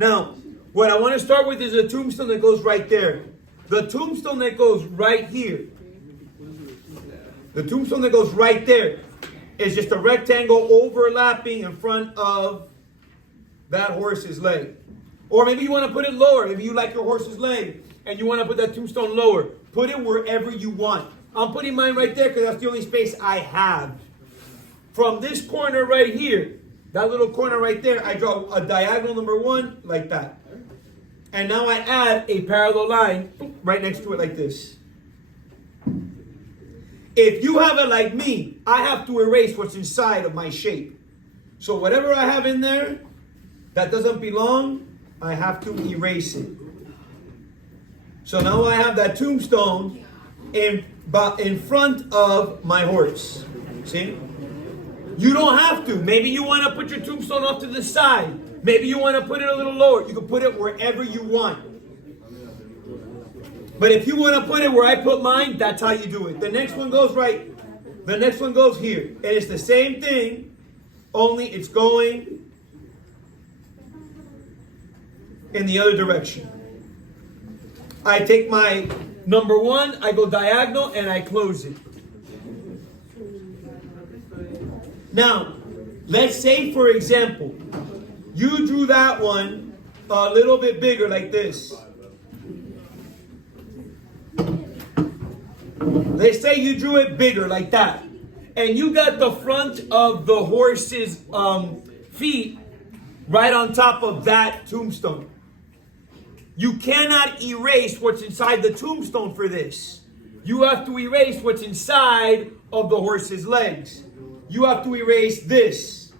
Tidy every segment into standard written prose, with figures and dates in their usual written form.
Now, what I want to start with is a tombstone that goes right there. The tombstone that goes right here. The tombstone that goes right there is just a rectangle overlapping in front of that horse's leg. Or maybe you want to put it lower. Maybe you like your horse's leg and you want to put that tombstone lower. Put it wherever you want. I'm putting mine right there because that's the only space I have. From this corner right here, that little corner right there, I draw a diagonal number 1 like that. And now I add a parallel line right next to it like this. If you have it like me, I have to erase what's inside of my shape. So whatever I have in there that doesn't belong, I have to erase it. So now I have that tombstone in front of my horse. See? You don't have to. Maybe you want to put your tombstone off to the side. Maybe you want to put it a little lower. You can put it wherever you want. But if you want to put it where I put mine, that's how you do it. The next one goes right. The next one goes here. And it's the same thing, only it's going in the other direction. I take my number 1, I go diagonal, and I close it. Now, let's say, for example, you drew that one a little bit bigger like this. Let's say you drew it bigger like that. And you got the front of the horse's feet right on top of that tombstone. You cannot erase what's inside the tombstone for this. You have to erase what's inside of the horse's legs. You have to erase this.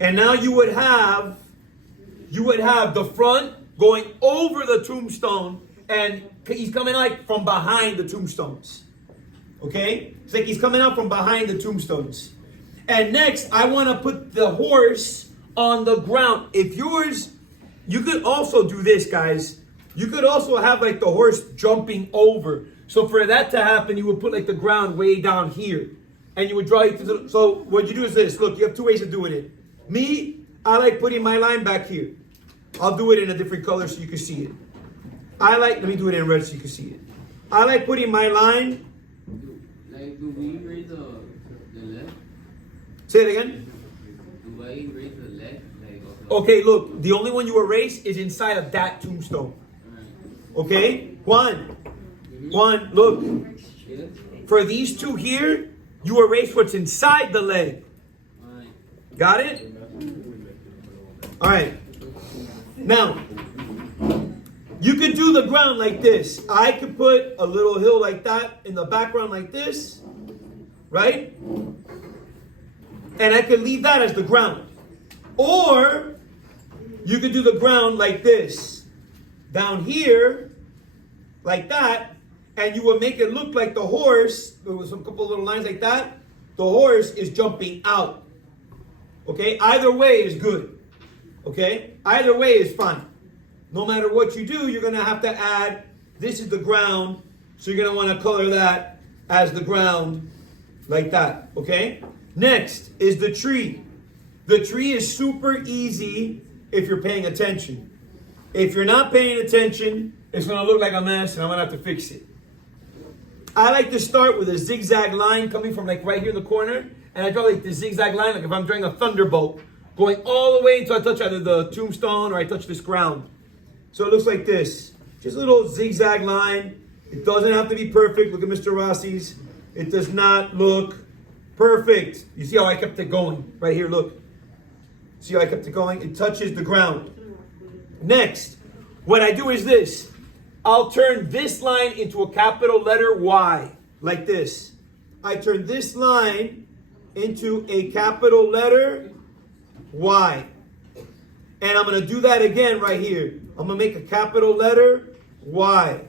And now you would have the front going over the tombstone, and he's coming like from behind the tombstones. Okay? It's like he's coming out from behind the tombstones. And next, I want to put the horse on the ground. If yours, you could also do this, guys. You could also have like the horse jumping over. So for that to happen, you would put like the ground way down here. And you would draw it to the, so what you do is this. Look, you have 2 ways of doing it. Me, I like putting my line back here. I'll do it in a different color so you can see it. Let me do it in red so you can see it. I like putting my line. Like, do we raise the leg? Say it again. Do I raise the leg? Okay, look, the only one you erase is inside of that tombstone. Okay? Juan, look. For these 2 here, you erase what's inside the leg. Got it? All right. Now, you could do the ground like this. I could put a little hill like that in the background like this, right? And I could leave that as the ground. Or you could do the ground like this. Down here, like that, and you would make it look like the horse, there was some couple little lines like that, the horse is jumping out. Okay, either way is good. Okay, either way is fine. No matter what you do, you're going to have to add, this is the ground, so you're going to want to color that as the ground, like that. Okay, next is the tree. The tree is super easy if you're paying attention. If you're not paying attention, it's going to look like a mess, and I'm going to have to fix it. I like to start with a zigzag line coming from like right here in the corner. And I draw like this zigzag line, like if I'm drawing a thunderbolt, going all the way until I touch either the tombstone or I touch this ground. So it looks like this. Just a little zigzag line. It doesn't have to be perfect. Look at Mr. Rossi's. It does not look perfect. You see how I kept it going? Right here, look. See how I kept it going? It touches the ground. Next, what I do is this. I'll turn this line into a capital letter Y, like this. I turn this line into a capital letter Y. And I'm going to do that again right here. I'm going to make a capital letter Y.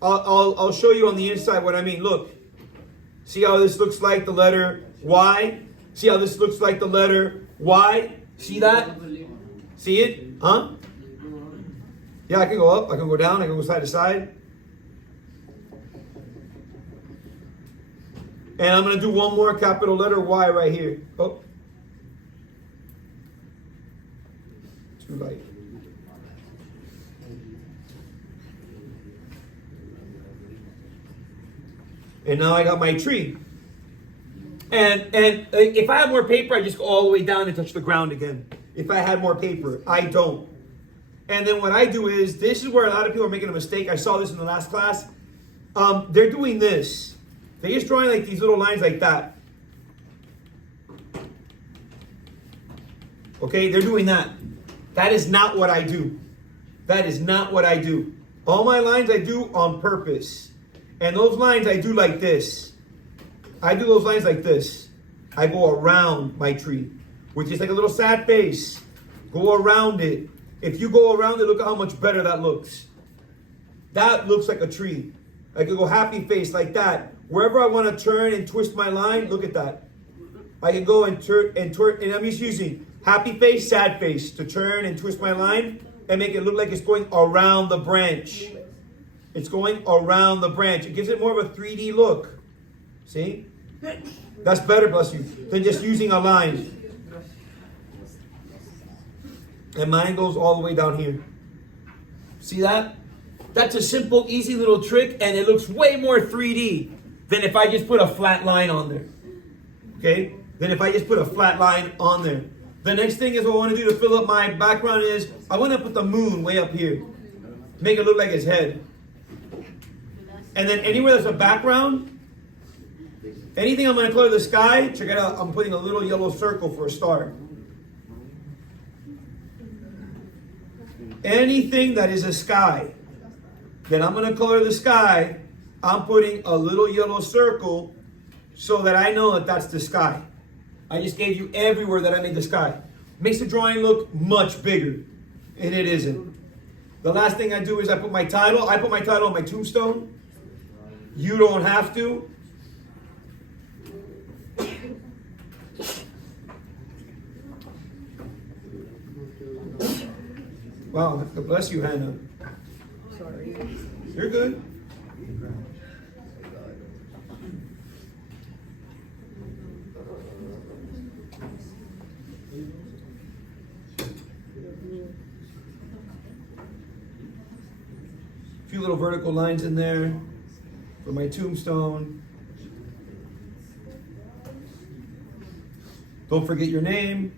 I'll show you on the inside what I mean. Look. See how this looks like the letter Y. See how this looks like the letter Y? See that? See it? Huh? Yeah, I can go up, I can go down, I can go side to side. And I'm going to do one more capital letter Y right here. Oh. Too light. And now I got my tree. And if I had more paper, I just go all the way down and touch the ground again. If I had more paper, I don't. And then what I do is, this is where a lot of people are making a mistake. I saw this in the last class. They're doing this. They're just drawing like these little lines like that. Okay, they're doing that. That is not what I do. That is not what I do. All my lines I do on purpose. And those lines I do like this. I do those lines like this. I go around my tree, which is like a little sad face. Go around it. If you go around it, look at how much better that looks. That looks like a tree. I could go happy face like that. Wherever I want to turn and twist my line, look at that. I can go and turn, and I'm just using happy face, sad face to turn and twist my line and make it look like it's going around the branch. It's going around the branch. It gives it more of a 3D look. See? That's better, bless you, than just using a line. And mine goes all the way down here. See that? That's a simple, easy little trick, and it looks way more 3D than if I just put a flat line on there. Okay? Than if I just put a flat line on there. The next thing is what I want to do to fill up my background is, I want to put the moon way up here. Make it look like his head. And then anywhere there's a background, anything I'm going to color the sky, check it out, I'm putting a little yellow circle for a star. Anything that is a sky, then I'm going to color the sky, I'm putting a little yellow circle so that I know that that's the sky. I just gave you everywhere that I made the sky. Makes the drawing look much bigger, and it isn't. The last thing I do is I put my title. I put my title on my tombstone. You don't have to. Wow, bless you, Hannah. Sorry. You're good. A few little vertical lines in there for my tombstone. Don't forget your name.